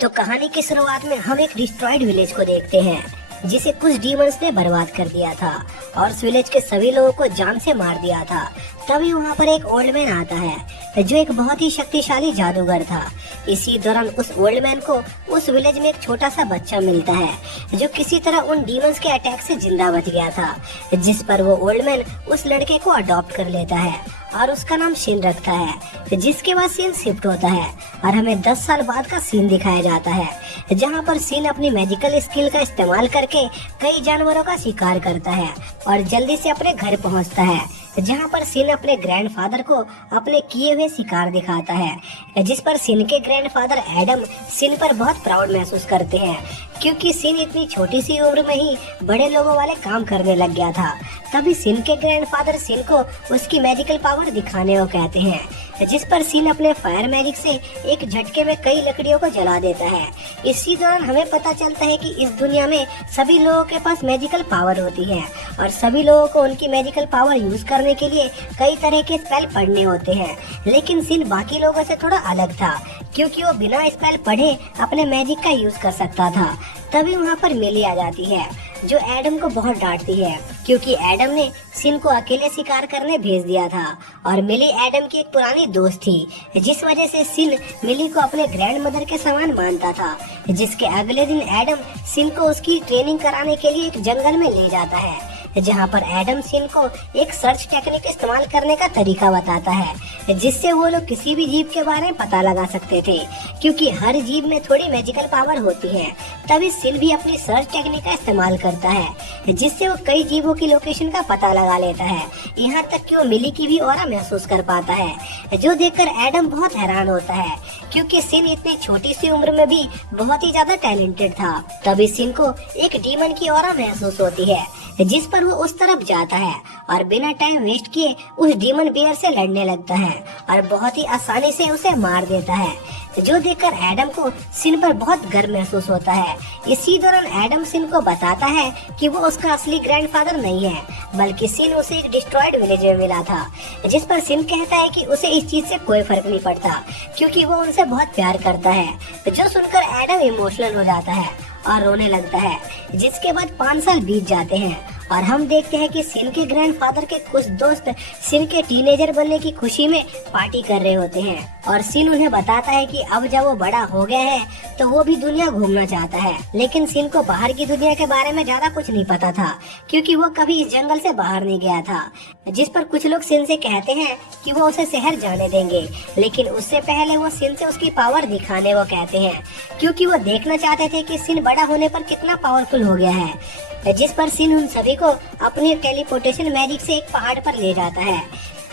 तो कहानी की शुरुआत में हम एक डिस्ट्रॉयड विलेज को देखते हैं जिसे कुछ डीमंस ने बर्बाद कर दिया था और उस विलेज के सभी लोगों को जान से मार दिया था। तभी वहाँ पर एक ओल्ड मैन आता है जो एक बहुत ही शक्तिशाली जादूगर था। इसी दौरान उस ओल्ड मैन को उस विलेज में एक छोटा सा बच्चा मिलता है जो किसी तरह उन डीमंस के अटैक से जिंदा बच गया था, जिस पर वो ओल्ड मैन उस लड़के को अडॉप्ट कर लेता है और उसका नाम सिन रखता है। जिसके बाद सिन शिफ्ट होता है और हमें 10 साल बाद का सीन दिखाया जाता है जहां पर सिन अपनी मैजिकल स्किल का इस्तेमाल करके कई जानवरों का शिकार करता है और जल्दी से अपने घर पहुंचता है, जहां पर सिन अपने ग्रैंडफादर को अपने किए हुए शिकार दिखाता है, जिस पर सिन के ग्रैंडफादर एडम सिन पर बहुत प्राउड महसूस करते हैं क्योंकि सिन इतनी छोटी सी उम्र में ही बड़े लोगों वाले काम करने लग गया था। तभी सिन के ग्रैंडफादर सिन को उसकी मैजिकल पावर दिखाने को कहते हैं, जिस पर सिन अपने फायर मैजिक से एक झटके में कई लकड़ियों को जला देता है। इसी दौरान हमें पता चलता है कि इस दुनिया में सभी लोगों के पास मैजिकल पावर होती है और सभी लोगों को उनकी मैजिकल पावर यूज करने के लिए कई तरह के स्पेल पढ़ने होते हैं। लेकिन सिन बाकी लोगों से थोड़ा अलग था क्योंकि वो बिना स्पेल पढ़े अपने मैजिक का यूज कर सकता था। तभी वहाँ पर मिली आ जाती है जो एडम को बहुत डांटती है क्योंकि एडम ने सिन को अकेले शिकार करने भेज दिया था और मिली एडम की एक पुरानी दोस्त थी, जिस वजह से सिन मिली को अपने ग्रैंड मदर के समान मानता था। जिसके अगले दिन एडम सिन को उसकी ट्रेनिंग कराने के लिए एक जंगल में ले जाता है जहां पर एडम सिन को एक सर्च टेक्निक इस्तेमाल करने का तरीका बताता है जिससे वो लोग किसी भी जीव के बारे में पता लगा सकते थे क्योंकि हर जीव में थोड़ी मैजिकल पावर होती है। तभी सिन भी अपनी सर्च टेक्निक का इस्तेमाल करता है जिससे वो कई जीवों की लोकेशन का पता लगा लेता है, यहाँ तक कि वो मिली की भी ऑरा महसूस कर पाता है, जो देखकर एडम बहुत हैरान होता है क्योंकि सिन इतनी छोटी सी उम्र में भी बहुत ही ज्यादा टैलेंटेड था। तभी सिन को एक डीमन की ऑरा महसूस होती है जिस पर वो उस तरफ जाता है और बिना टाइम वेस्ट किए उस डीमन बियर से लड़ने लगता है और बहुत ही आसानी से उसे मार देता है, जो देखकर एडम को सिन पर बहुत गर्व महसूस होता है। इसी दौरान एडम सिन को बताता है कि वो उसका असली ग्रैंडफादर नहीं है बल्कि सिन उसे एक डिस्ट्रॉयड विलेज में मिला था, जिस पर सिन कहता है कि उसे इस चीज से कोई फर्क नहीं पड़ता क्योंकि वो उनसे बहुत प्यार करता है, जो सुनकर एडम इमोशनल हो जाता है और रोने लगता है। जिसके बाद 5 साल बीत जाते हैं और हम देखते हैं कि सिन के ग्रैंडफादर के कुछ दोस्त सिन के टीनेजर बनने की खुशी में पार्टी कर रहे होते हैं और सिन उन्हें बताता है कि अब जब वो बड़ा हो गया है तो वो भी दुनिया घूमना चाहता है। लेकिन सिन को बाहर की दुनिया के बारे में ज्यादा कुछ नहीं पता था क्योंकि वो कभी इस जंगल से बाहर नहीं गया था, जिस पर कुछ लोग सिन से कहते हैं कि वो उसे शहर जाने देंगे, लेकिन उससे पहले वो सिन से उसकी पावर दिखाने को कहते हैं क्योंकि वो देखना चाहते थे कि सिन बड़ा होने पर कितना पावरफुल हो गया है। जिस पर सिन उन सभी को अपनी टेलीपोर्टेशन मैजिक से एक पहाड़ पर ले जाता है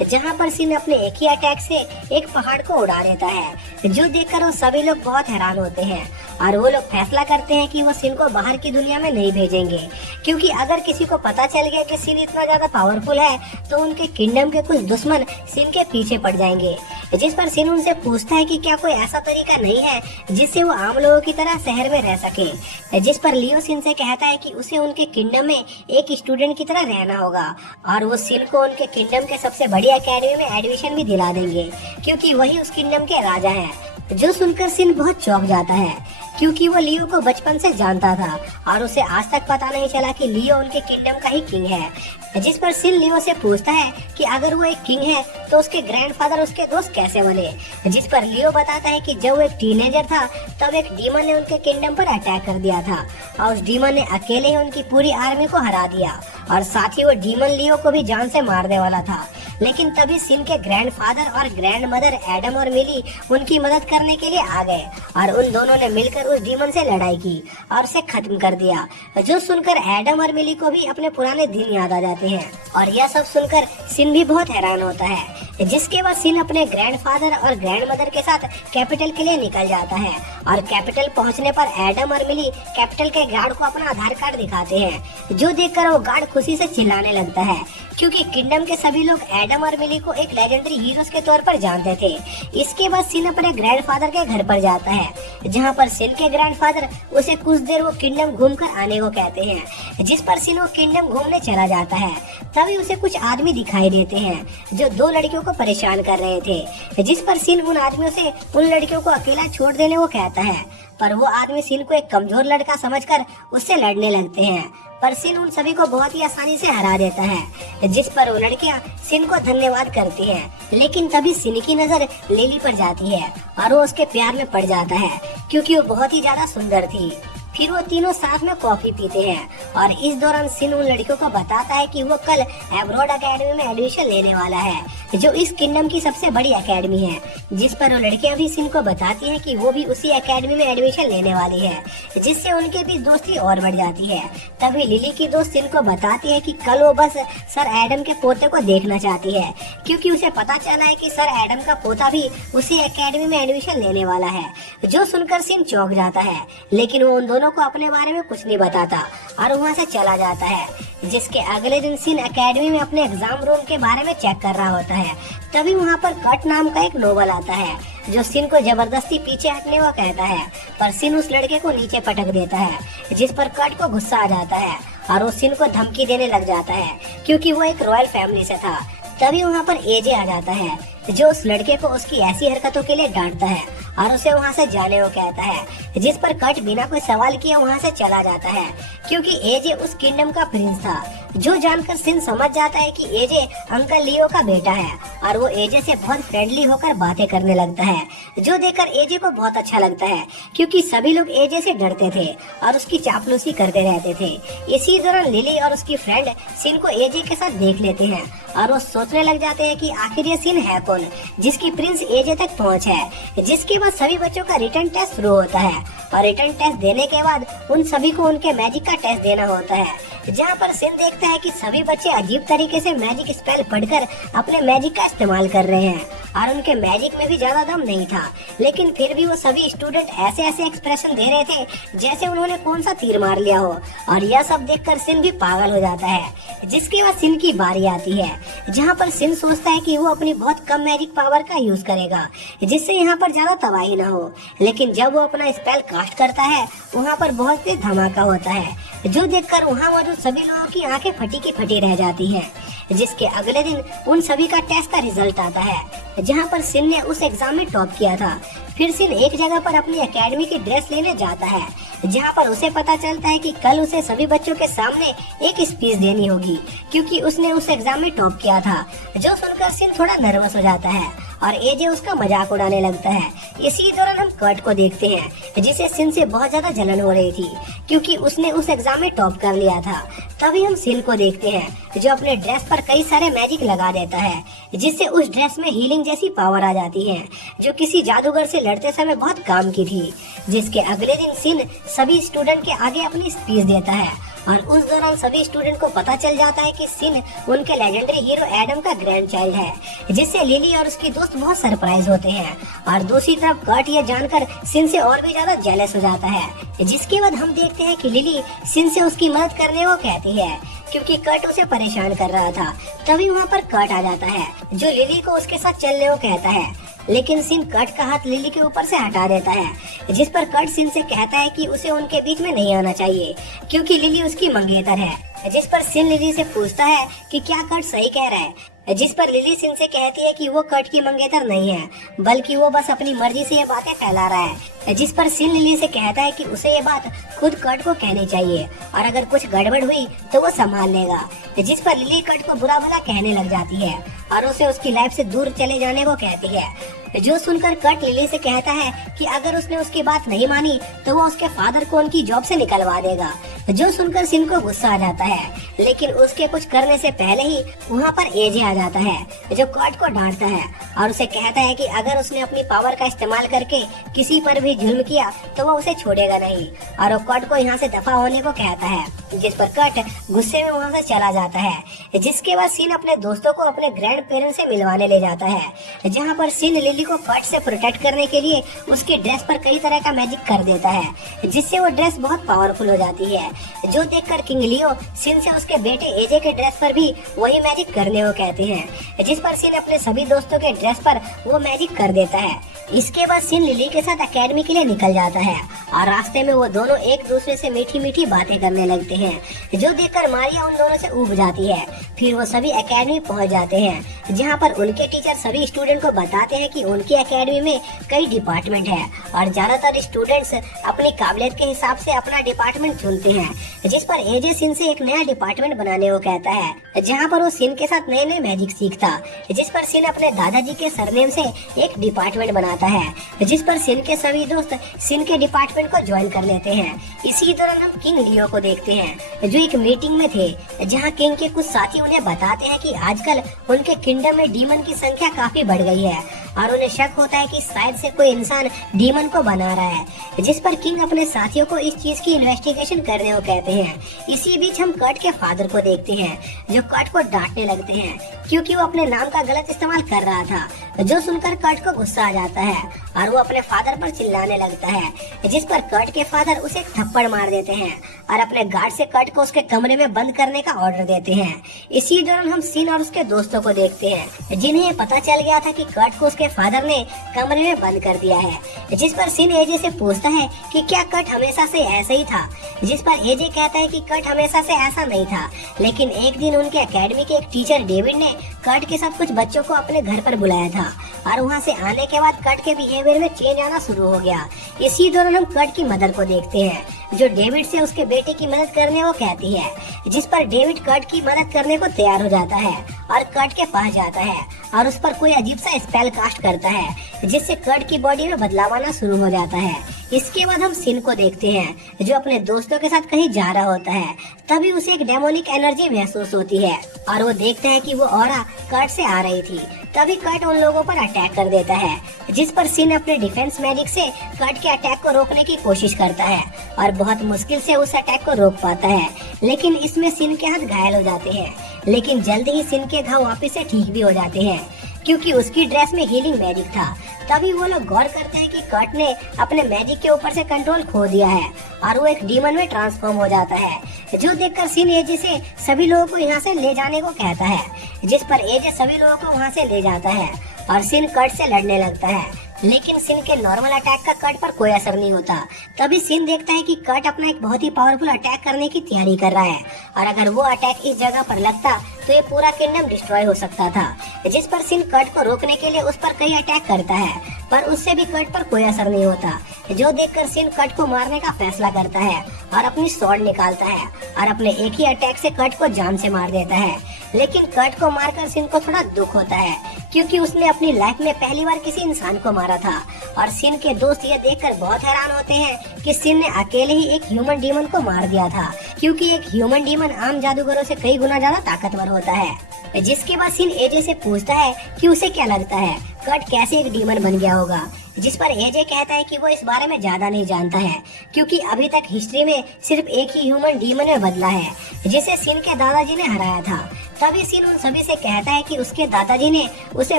जहां पर सिन अपने एक ही अटैक से एक पहाड़ को उड़ा देता है, जो देखकर वो सभी लोग बहुत हैरान होते हैं और वो लोग फैसला करते हैं कि वो सिन को बाहर की दुनिया में नहीं भेजेंगे क्योंकि अगर किसी को पता चल गया कि सिन इतना ज्यादा पावरफुल है तो उनके किंगडम के कुछ दुश्मन सिन के पीछे पड़ जाएंगे। जिस पर सिन उनसे पूछता है कि क्या कोई ऐसा तरीका नहीं है जिससे वो आम लोगों की तरह शहर में रह सके, जिस पर लियो सिन से कहता है कि उसे उनके किंगडम में एक स्टूडेंट की तरह रहना होगा और वो सिन को उनके किंगडम के सबसे बड़ी एकेडमी में एडमिशन भी दिला देंगे क्योंकि वही उस किंगडम के राजा हैं। जो सुनकर सिन बहुत चौंक जाता है क्योंकि वो लियो को बचपन से जानता था और उसे आज तक पता नहीं चला कि लियो उनके किंगडम का ही किंग है। जिस पर सिन लियो से पूछता है कि अगर वो एक किंग है तो उसके ग्रैंडफादर उसके दोस्त कैसे बने, जिस पर लियो बताता है कि जब वो एक टीनेजर था तब एक डीमन ने उनके किंगडम पर अटैक कर दिया था और उस डीमन ने अकेले ही उनकी पूरी आर्मी को हरा दिया और साथ ही वो डीमन लियो को भी जान से मारने वाला था। लेकिन तभी सिन के ग्रैंडफादर और ग्रैंड मदर एडम और मिली उनकी मदद करने के लिए आ गए और उन दोनों ने मिलकर उस डीमन से लड़ाई की और उसे खत्म कर दिया, जो सुनकर एडम और मिली को भी अपने पुराने दिन याद आ जाते हैं और यह सब सुनकर सिन भी बहुत हैरान होता है। जिसके बाद सिन अपने ग्रैंडफादर और ग्रैंड मदर के साथ कैपिटल के लिए निकल जाता है और कैपिटल पहुंचने पर एडम और मिली कैपिटल के गार्ड को अपना आधार कार्ड दिखाते हैं, जो देखकर वो गार्ड खुशी से चिल्लाने लगता है क्योंकि किंगडम के सभी लोग एडम और मिली को एक लेजेंडरी हीरोज के तौर पर जानते थे। इसके बाद सिन अपने ग्रैंडफादर के घर पर जाता है जहां पर सिन के ग्रैंडफादर उसे कुछ देर वो किंगडम घूमकर आने को कहते हैं, जिस पर सिन वो किंगडम घूमने चला जाता है। तभी उसे कुछ आदमी दिखाई देते हैं जो 2 लड़कियों को परेशान कर रहे थे, जिस पर सिन उन आदमियों से उन लड़कियों को अकेला छोड़ देने को कहता है। पर वो आदमी सिन को एक कमजोर लड़का समझकर उससे लड़ने लगते हैं। पर सिन उन सभी को बहुत ही आसानी से हरा देता है, जिस पर वो लड़कियां सिन को धन्यवाद करती हैं। लेकिन तभी सिन की नजर लिली पर जाती है और वो उसके प्यार में पड़ जाता है, क्योंकि वो बहुत ही ज्यादा सुंदर थी। फिर वो तीनों साथ में कॉफी पीते हैं और इस दौरान सिन उन लड़कियों को बताता है कि वो कल एब्रॉड एकेडमी में एडमिशन लेने वाला है, जो इस किंगडम की सबसे बड़ी एकेडमी है। जिस पर वो लड़कियां भी सिन को बताती हैं कि वो भी उसी एकेडमी में एडमिशन लेने वाली है, जिससे उनके बीच दोस्ती और बढ़ जाती है। तभी लिली की दोस्त सिन को बताती है कि कल वो बस सर एडम के पोते को देखना चाहती है, क्योंकि उसे पता चला है कि सर एडम का पोता भी उसी एकेडमी में एडमिशन लेने वाला है। जो सुनकर सिन चौंक जाता है, लेकिन वो उन दोनों को अपने बारे में कुछ नहीं बताता और वहाँ से चला जाता है। जिसके अगले दिन सिन एकेडमी में अपने एग्जाम रूम के बारे में चेक कर रहा होता है। तभी वहाँ पर कट नाम का एक नोबल आता है, जो सिन को जबरदस्ती पीछे हटने को कहता है, पर सिन उस लड़के को नीचे पटक देता है, जिस पर कट को गुस्सा आ जाता है और वो सिन को धमकी देने लग जाता है, क्योंकि वो एक रॉयल फैमिली से था। तभी वहाँ पर एजे आ जाता है, जो उस लड़के को उसकी ऐसी हरकतों के लिए डांटता है और उसे वहाँ से जाने को कहता है, जिस पर कट बिना कोई सवाल किए वहाँ से चला जाता है, क्योंकि एजे उस किंगडम का प्रिंस था। जो जानकर सिन समझ जाता है कि एजे अंकल लियो का बेटा है और वो एजे से बहुत फ्रेंडली होकर बातें करने लगता है, जो देखकर एजे को बहुत अच्छा लगता है, क्योंकि सभी लोग एजे से डरते थे और उसकी चापलूसी करते रहते थे। इसी दौरान लिली और उसकी फ्रेंड सिन को एजे के साथ देख लेते हैं और वो सोचने लग जाते हैं कि आखिर ये सिन है कौन, जिसकी प्रिंस एजे तक पहुंच है। जिसके बाद सभी बच्चों का रिटर्न टेस्ट शुरू होता है और रिटर्न टेस्ट देने के बाद उन सभी को उनके मैजिक का टेस्ट देना होता है, जहाँ पर सिन देखता है कि सभी बच्चे अजीब तरीके से मैजिक स्पेल पढ़कर अपने मैजिक का इस्तेमाल कर रहे हैं और उनके मैजिक में भी ज्यादा दम नहीं था। लेकिन फिर भी वो सभी स्टूडेंट ऐसे ऐसे एक्सप्रेशन दे रहे थे जैसे उन्होंने कौन सा तीर मार लिया हो, और यह सब देखकर सिन भी पागल हो जाता है। जिसके बाद सिन की बारी आती है, जहाँ पर सिन सोचता है कि वो अपनी बहुत कम मैजिक पावर का यूज करेगा, जिससे यहाँ पर ज्यादा तबाही ना हो। लेकिन जब वो अपना स्पेल कास्ट करता है, वहाँ पर बहुत तेज धमाका होता है, जो देखकर वहाँ मौजूद सभी लोगों की आंखें फटी की फटी रह जाती हैं। जिसके अगले दिन उन सभी का टेस्ट का रिजल्ट आता है, जहाँ पर सिन ने उस एग्जाम में टॉप किया था। फिर सिन एक जगह पर अपनी एकेडमी की ड्रेस लेने जाता है, जहाँ पर उसे पता चलता है कि कल उसे सभी बच्चों के सामने एक स्पीच देनी होगी, क्योंकि उसने उस एग्जाम में टॉप किया था। जो सुनकर सिन थोड़ा नर्वस हो जाता है और एजे उसका मजाक उड़ाने लगता है। इसी दौरान हम कट को देखते हैं, जिसे सिन से बहुत ज्यादा जलन हो रही थी, क्योंकि उसने उस एग्जाम में टॉप कर लिया था। तभी हम सिन को देखते हैं, जो अपने ड्रेस पर कई सारे मैजिक लगा देता है, जिससे उस ड्रेस में हीलिंग जैसी पावर आ जाती है, जो किसी जादूगर से लड़ते समय बहुत काम की थी। जिसके अगले दिन सिन सभी स्टूडेंट के आगे अपनी स्पीच देता है और उस दौरान सभी स्टूडेंट को पता चल जाता है कि सिन उनके लेजेंडरी हीरो एडम का ग्रैंड चाइल्ड है, जिससे लिली और उसकी दोस्त बहुत सरप्राइज होते हैं। और दूसरी तरफ कट ये जानकर सिन से और भी ज्यादा जेलस हो जाता है। जिसके बाद हम देखते हैं कि लिली सिन से उसकी मदद करने को कहती है, क्योंकि कट उसे परेशान कर रहा था। तभी वहाँ पर कट आ जाता है, जो लिली को उसके साथ चलने को कहता है, लेकिन सिन कट का हाथ लिली के ऊपर से हटा देता है, जिस पर कट सिन से कहता है कि उसे उनके बीच में नहीं आना चाहिए, क्योंकि लिली उसकी मंगेतर है। जिस पर सिन लिली से पूछता है कि क्या कट सही कह रहा है, जिस पर लिली सिन से कहती है कि वो कट की मंगेतर नहीं है, बल्कि वो बस अपनी मर्जी से ये बातें फैला रहा है। जिस पर सिन लिली से कहता है कि उसे ये बात खुद कट को कहनी चाहिए और अगर कुछ गड़बड़ हुई तो वो संभाल लेगा। जिस पर लिली कट को बुरा भला कहने लग जाती है और उसे उसकी लाइफ से दूर चले जाने को कहती है। जो सुनकर कट लिली से कहता है कि अगर उसने उसकी बात नहीं मानी तो वो उसके फादर को उनकी जॉब से निकलवा देगा। जो सुनकर सिन को गुस्सा आ जाता है, लेकिन उसके कुछ करने से पहले ही वहाँ पर एजे आ जाता है, जो कट को डांटता है और उसे कहता है कि अगर उसने अपनी पावर का इस्तेमाल करके किसी पर भी जुल्म किया तो वो उसे छोड़ेगा नहीं, और वो कट को यहाँ से दफा होने को कहता है। जिस पर कट गुस्से में वहाँ से चला जाता है। जिसके बाद सिन अपने दोस्तों को अपने ग्रैंड पेरेंट्स से मिलवाने ले जाता है, जहाँ पर सिन लिली को कट से प्रोटेक्ट करने के लिए उसकी ड्रेस पर कई तरह का मैजिक कर देता है, जिससे वो ड्रेस बहुत पावरफुल हो जाती है। जो देखकर किंग लियो सिन से उसके बेटे एजे के ड्रेस पर भी वही मैजिक करने को कहते हैं, जिस पर सिन अपने सभी दोस्तों के ड्रेस पर वो मैजिक कर देता है। इसके बाद सिन लिली के साथ एकेडमी के लिए निकल जाता है और रास्ते में वो दोनों एक दूसरे से मीठी मीठी बातें करने लगते हैं, जो देखकर मारिया उन दोनों से ऊब जाती है। फिर वो सभी एकेडमी पहुंच जाते हैं, जहां पर उनके टीचर सभी स्टूडेंट को बताते हैं कि उनकी एकेडमी में कई डिपार्टमेंट है और ज्यादातर स्टूडेंट्स अपनी काबिलियत के हिसाब से अपना डिपार्टमेंट चुनते हैं। जिस पर एजे सिन से एक नया डिपार्टमेंट बनाने को कहता है, जहाँ पर वो सिन के साथ नए नए मैजिक सीखता। जिस पर सिन अपने दादाजी के सरनेम से एक डिपार्टमेंट बनाता है, जिस पर सिन के सभी दोस्त सिन के डिपार्टमेंट को ज्वाइन कर लेते हैं। इसी दौरान हम किंग लियो को देखते हैं, जो एक मीटिंग में थे, जहां किंग के कुछ साथी उन्हें बताते हैं कि आजकल उनके किंगडम में डीमन की संख्या काफी बढ़ गई है और उन्हें शक होता है कि शायद से कोई इंसान डीमन को बना रहा है। जिस पर किंग अपने साथियों को इस चीज की इन्वेस्टिगेशन करने को कहते हैं। इसी बीच हम कर्ट के फादर को देखते हैं, जो कर्ट को डांटने लगते हैं क्योंकि वो अपने नाम का गलत इस्तेमाल कर रहा था, जो सुनकर कर्ट को गुस्सा आ जाता है और वो अपने फादर पर चिल्लाने लगता है। जिस पर कर्ट के फादर उसे एक थप्पड़ मार देते हैं और अपने गार्ड से कर्ट को उसके कमरे में बंद करने का ऑर्डर देते हैं। इसी दौरान हम सिन और उसके दोस्तों को देखते हैं, जिन्हें पता चल गया था कि कर्ट को उसके फादर ने कमरे में बंद कर दिया है। जिस पर सिन एजे से पूछता है कि क्या कर्ट हमेशा से ऐसा ही था, जिस पर एजे कहता है कि कर्ट हमेशा से ऐसा नहीं था, लेकिन एक दिन उनके एकेडमी के एक टीचर डेविड ने कर्ट के साथ कुछ बच्चों को अपने घर पर बुलाया था और वहाँ से आने के बाद कर्ट के बिहेवियर में चेंज आना शुरू हो गया। इसी दौरान हम कर्ट की मदर को देखते हैं, जो डेविड से उसके बेटे की मदद करने को कहती है। जिस पर डेविड कर्ट की मदद करने को तैयार हो जाता है और कर्ट के पास जाता है और उस पर कोई अजीब सा स्पेल कास्ट करता है, जिससे कर्ट की बॉडी में बदलाव आना शुरू हो जाता है। इसके बाद हम सिन को देखते हैं, जो अपने दोस्तों के साथ कहीं जा रहा होता है। तभी उसे एक डेमोनिक एनर्जी महसूस होती है और वो देखता है कि वो ऑरा कर्ट से आ रही थी। तभी कर्ट उन लोगों पर अटैक कर देता है, जिस पर सिन अपने डिफेंस मैजिक से कर्ट के अटैक को रोकने की कोशिश करता है और बहुत मुश्किल से उस अटैक को रोक पाता है। लेकिन इसमें सिन के हाथ घायल हो जाते हैं, लेकिन जल्द ही सिन के घाव वापस से ठीक भी हो जाते हैं, क्योंकि उसकी ड्रेस में हीलिंग मैजिक था। तभी वो लोग गौर करते हैं कि कर्ट ने अपने मैजिक के ऊपर से कंट्रोल खो दिया है और वो एक डीमन में ट्रांसफॉर्म हो जाता है, जो देखकर सिन एजे से सभी लोगों को यहाँ से ले जाने को कहता है। जिस पर एजे सभी लोगों को वहाँ से ले जाता है और सिन कर्ट से लड़ने लगता है, लेकिन सिन के नॉर्मल अटैक का कर्ट पर कोई असर नहीं होता। तभी सिन देखता है कि कर्ट अपना एक बहुत ही पावरफुल अटैक करने की तैयारी कर रहा है और अगर वो अटैक इस जगह पर लगता तो ये पूरा किंगडम डिस्ट्रॉय हो सकता था। जिस पर सिन कर्ट को रोकने के लिए उस पर कई अटैक करता है, पर उससे भी कर्ट पर कोई असर नहीं होता, जो देखकर सिन कर्ट को मारने का फैसला करता है और अपनी स्वॉर्ड निकालता है और अपने एक ही अटैक से कर्ट को जान से मार देता है। लेकिन कर्ट को मारकर सिन को थोड़ा दुख होता है, क्योंकि उसने अपनी लाइफ में पहली बार किसी इंसान को मारा था और सिन के दोस्त ये देखकर बहुत हैरान होते हैं कि सिन ने अकेले ही एक ह्यूमन डीमन को मार दिया था, क्योंकि एक ह्यूमन डीमन आम जादूगरों से कई गुना ज्यादा ताकतवर होता है। जिसके बाद सिन एजे से पूछता है कि उसे क्या लगता है कर्ट कैसे एक डीमन बन गया होगा। जिस पर एजे कहता है कि वो इस बारे में ज्यादा नहीं जानता है, क्योंकि अभी तक हिस्ट्री में सिर्फ एक ही ह्यूमन डीमन में बदला है, जिसे सिन के दादाजी ने हराया था। तभी सिन उन सभी से कहता है कि उसके दादाजी ने उसे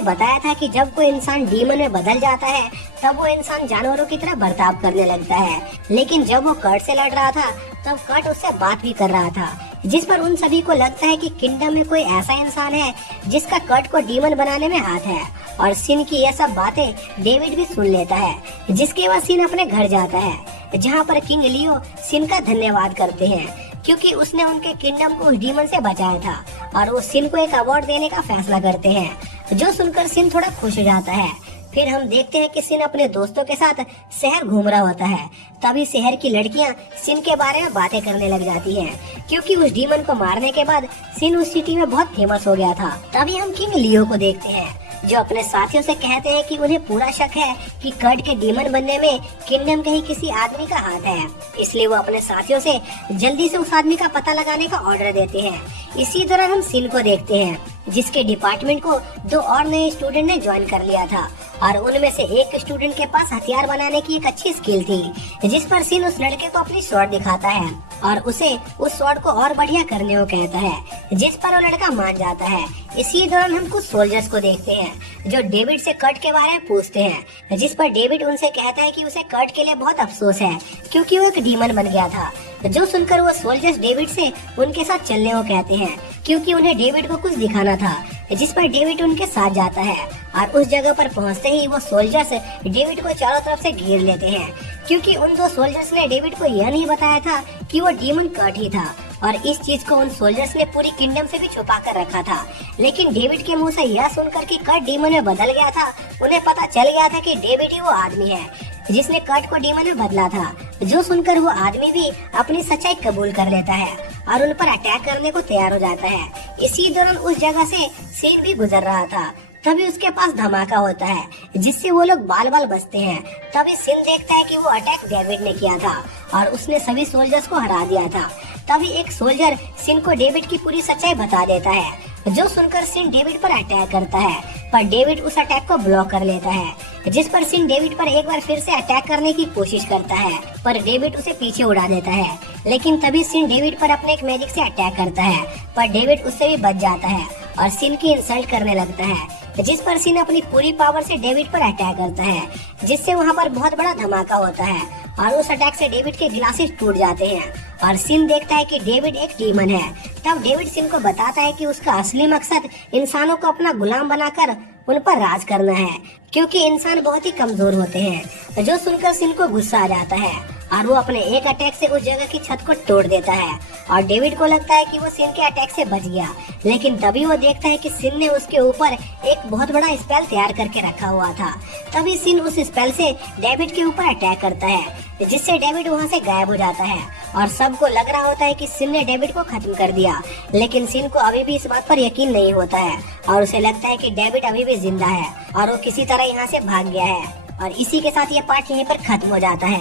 बताया था कि जब कोई इंसान डीमन में बदल जाता है तब वो इंसान जानवरों की तरह बर्ताव करने लगता है, लेकिन जब वो कर्ट से लड़ रहा था तब कर्ट उससे बात भी कर रहा था। जिस पर उन सभी को लगता है कि किंगडम में कोई ऐसा इंसान है जिसका कर्ट को डीमन बनाने में हाथ है, और सिन की ये सब बातें डेविड भी सुन लेता है। जिसके बाद सिन अपने घर जाता है, जहाँ पर किंग लियो सिन का धन्यवाद करते हैं, क्योंकि उसने उनके किंगडम को उस डीमन से बचाया था, और वो सिन को एक अवार्ड देने का फैसला करते हैं, जो सुनकर सिन थोड़ा खुश हो जाता है। फिर हम देखते हैं कि सिन अपने दोस्तों के साथ शहर घूम रहा होता है। तभी शहर की लड़कियां सिन के बारे में बातें करने लग जाती हैं, क्योंकि उस डीमन को मारने के बाद सिन उस सिटी में बहुत फेमस हो गया था। तभी हम किंग लियो को देखते हैं, जो अपने साथियों से कहते हैं कि उन्हें पूरा शक है कि कर्ट के डीमन बनने में किंगडम के ही किसी आदमी का हाथ है, इसलिए वो अपने साथियों से जल्दी से उस आदमी का पता लगाने का ऑर्डर देते हैं। इसी दौरान हम सिन को देखते हैं, जिसके डिपार्टमेंट को 2 और नए स्टूडेंट ने ज्वाइन कर लिया था, और उनमें से एक स्टूडेंट के पास हथियार बनाने की एक अच्छी स्किल थी। जिस पर सिन उस लड़के को अपनी स्वॉर्ड दिखाता है और उसे उस स्वॉर्ड को और बढ़िया करने को कहता है, जिस पर वो लड़का मान जाता है। इसी दौरान हम कुछ सोल्जर्स को देखते हैं, जो डेविड से कर्ट के बारे में पूछते हैं, जिस पर डेविड उनसे कहता है कि उसे कर्ट के लिए बहुत अफसोस है, क्योंकि वो एक डीमन बन गया था। जो सुनकर वो सोल्जर्स डेविड से उनके साथ चलने को कहते हैं, क्योंकि उन्हें डेविड को कुछ दिखाना था, जिस पर डेविड उनके साथ जाता है। और उस जगह पर पहुंचते ही वो सोल्जर्स डेविड को चारों तरफ से घेर लेते हैं, क्योंकि उन दो सोल्जर्स ने डेविड को यह नहीं बताया था कि वो डीमन कर्ट ही था, और इस चीज को उन सोल्जर्स ने पूरी किंगडम से भी छुपा कर रखा था। लेकिन डेविड के मुंह से यह सुनकर कि कर्ट डीमन में बदल गया था, उन्हें पता चल गया था कि डेविड ही वो आदमी है जिसने कर्ट को डीमन में बदला था। जो सुनकर वो आदमी भी अपनी सच्चाई कबूल कर लेता है और उन पर अटैक करने को तैयार हो जाता है। इसी दौरान उस जगह से सीन भी गुजर रहा था। तभी उसके पास धमाका होता है, जिससे वो लोग बाल बाल बचते हैं। तभी सिन देखता है कि वो अटैक डेविड ने किया था और उसने सभी सोल्जर्स को हरा दिया था। तभी एक सोल्जर सिन को डेविड की पूरी सच्चाई बता देता है। जो सुनकर सिन डेविड पर अटैक करता है, पर डेविड उस अटैक को ब्लॉक कर लेता है, जिस पर सिन डेविड पर एक बार फिर से अटैक करने की कोशिश करता है, पर डेविड उसे पीछे उड़ा देता है। लेकिन तभी सिन डेविड पर अपने एक मैजिक से अटैक करता है, पर डेविड उससे भी बच जाता है और सिन की इंसल्ट करने लगता है, जिस पर सिन अपनी पूरी पावर से डेविड पर अटैक करता है, जिससे वहाँ पर बहुत बड़ा धमाका होता है और उस अटैक से डेविड के ग्लासेस टूट जाते हैं और सिन देखता है कि डेविड एक डीमन है। तब डेविड सिन को बताता है कि उसका असली मकसद इंसानों को अपना गुलाम बनाकर उन पर राज करना है, क्योंकि इंसान बहुत ही कमजोर होते हैं। जो सुनकर सिन को गुस्सा आ जाता है और वो अपने एक अटैक से उस जगह की छत को तोड़ देता है और डेविड को लगता है कि वो सिन के अटैक से बच गया। लेकिन तभी वो देखता है कि सिन ने उसके ऊपर एक बहुत बड़ा स्पेल तैयार करके रखा हुआ था। तभी सिन उस स्पेल से डेविड के ऊपर अटैक करता है, जिससे डेविड वहाँ से गायब हो जाता है और सबको लग रहा होता है कि सिन ने डेविड को खत्म कर दिया। लेकिन सिन को अभी भी इस बात पर यकीन नहीं होता है और उसे लगता है कि डेविड अभी भी जिंदा है और वो किसी तरह यहाँ से भाग गया है। और इसी के साथ ये पार्ट यहीं पर खत्म हो जाता है।